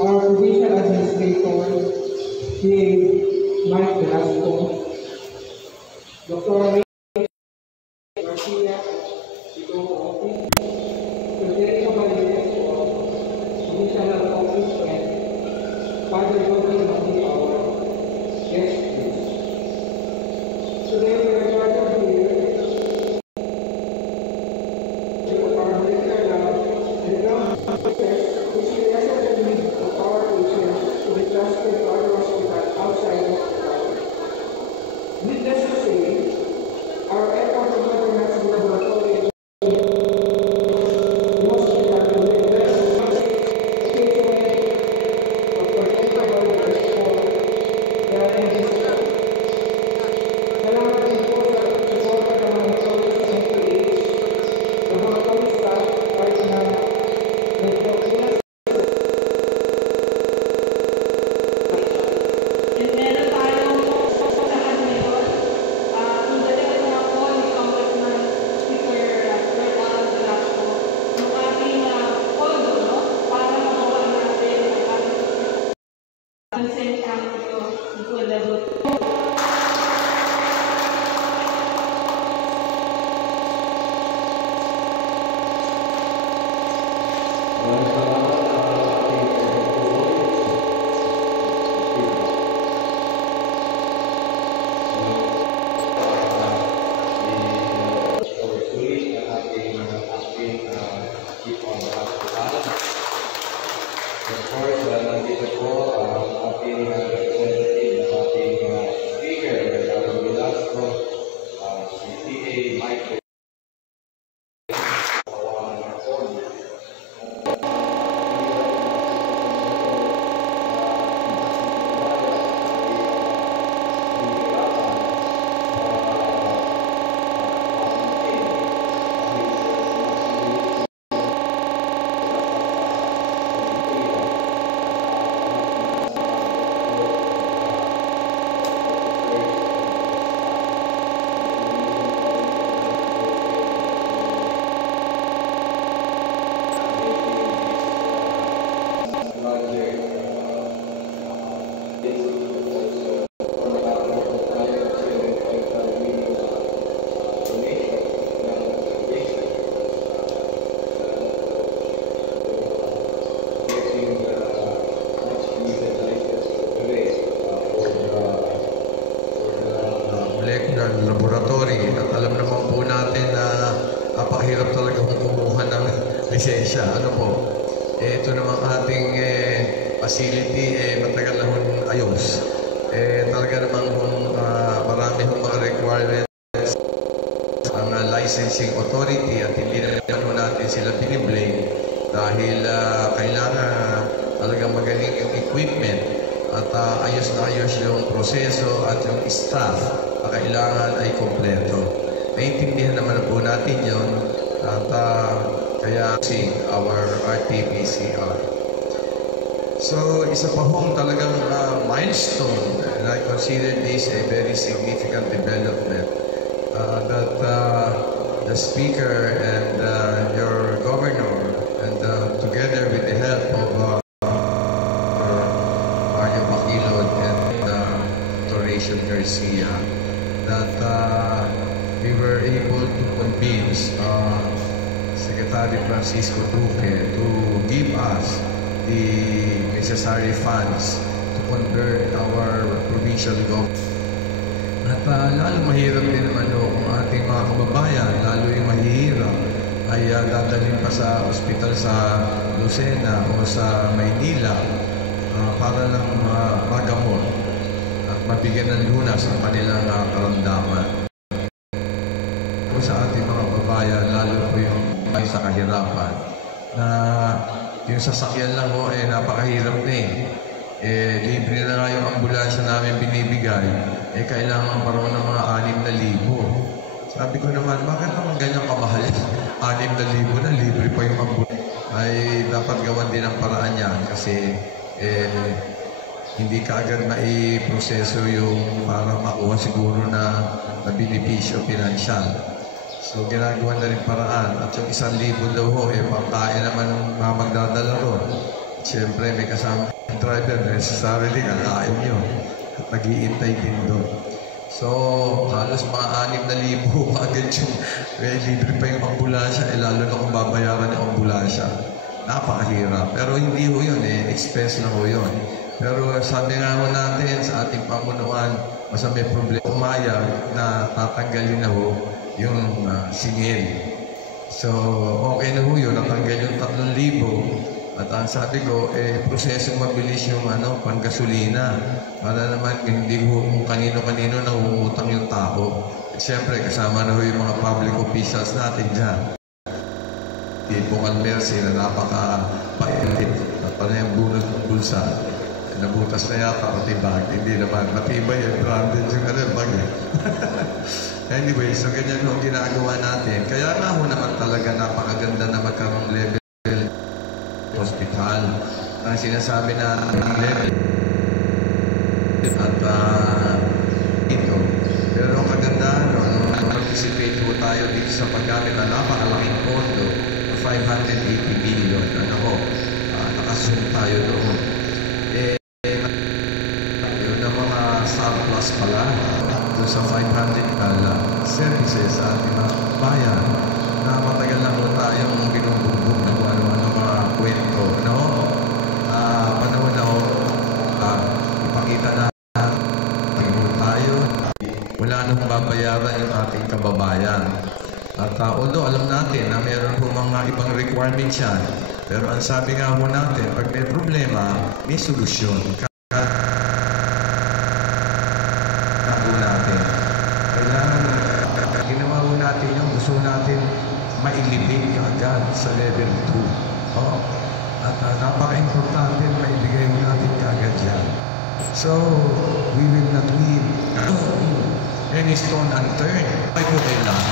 Our provincial administrator, si Mike Velasco, Dr. Garcia, Ito Office, Federico Valdez, Provincial Office, and Father Johnny Mati, our guest priest. Today we are gathered here to our regular which we recently of our patients to be transferred to other hospitals outside of Hospital. Needless to say, our effort to modernize the laboratory laboratory at alam naman po natin na napakahirap talaga kung kumuha ng lisensya. Ano po? Ito namang ating facility matagal na hong ayos. Talaga namang marami hong mga requirements ang licensing authority at hindi naman natin sila biniblame dahil kailangan talagang magaling yung equipment at ayos na ayos yung proseso at yung staff na kailangan ay kompleto. Naintindihan naman po natin yun at kaya our RT-PCR. So, isa pa hong talagang milestone, and I consider this a very significant development that the Speaker and your Governor, and together with the help of Mario Baquilod and Toration Garcia, that we were able to convince Secretary Francisco Duque to give us the necessary funds to convert our provincial government. At lalo mahirap din naman kung ating mga kababayan, lalo yung mahihirap, ay dadalhin pa sa ospital sa Lucena o sa Maynila para lang magamot at mabigyan ng lunas ang kanilang karamdaman. Sa ating mga babayan, lalo po yung ay sa kahirapan, na yung sasakyan lang ho, napakahirap na libre na nga yung ambulansya namin binibigay, kailangan pa naman ng mga 6,000. Sabi ko naman, bakit naman ganyan kamahal? 6,000 na, libre pa yung ambulansya. Ay dapat gawan din ang paraan yan kasi hindi ka agad maiproseso yung para makuha siguro na benepisyo pinansyal. So, ginagawa na rin paraan. At yung 1,000 daw ho, pangkain naman ng mga magdadala ron. Siyempre, may kasama driver, necessarily, kakain nyo. At nag-iintay din doon. So, halos mga 6,000 agad yung libre pa yung ambulansya, lalo na kung babayaran yung ambulansya. Napakahirap. Pero hindi ho yun, expense na ho yun. Pero sabi nga ho natin sa ating pamunuan, basta may problema, umayag na tatanggalin na ho yung singil. So, okay na ho yun, natanggal yung 3,000. At ang sabi ko, prosesong mabilis yung panggasolina. Para naman hindi ho kung kanino-kanino nangungutang yung tao. At siyempre, kasama na ho yung mga public officials natin dyan. Tipong Almersi na napaka-pailit. At pala yung bunot ng bulsa. Nabutas na yata pati bag. Hindi naman. Matibay yung branded yung bag. Anyway, so ganyan ho ginagawa natin. Kaya nga ho naman talaga napakaganda na magkaroong level hospital. Ang sinasabi na level at ito. Pero ang kagandahan participate po tayo dito sa paggamit na napakalaking pondo na 580 billion. Nakasun tayo doon. Yun ang mga surplus pala doon sa 500 services sa ating mga bayan na matagal na po tayong binubugbog na kung ano-ano mga kwento. Panahon na ho, ipakita na tayo, wala nang babayaran yung ating kababayan. At although alam natin na meron po mga ibang requirements yan, pero ang sabi nga po natin, pag may problema, may solusyon. Gusto natin mailibig agad sa level 2. At napaka-importante maibigay natin agad yan. So, we will not leave any stone unturned. Ay po kayo lang.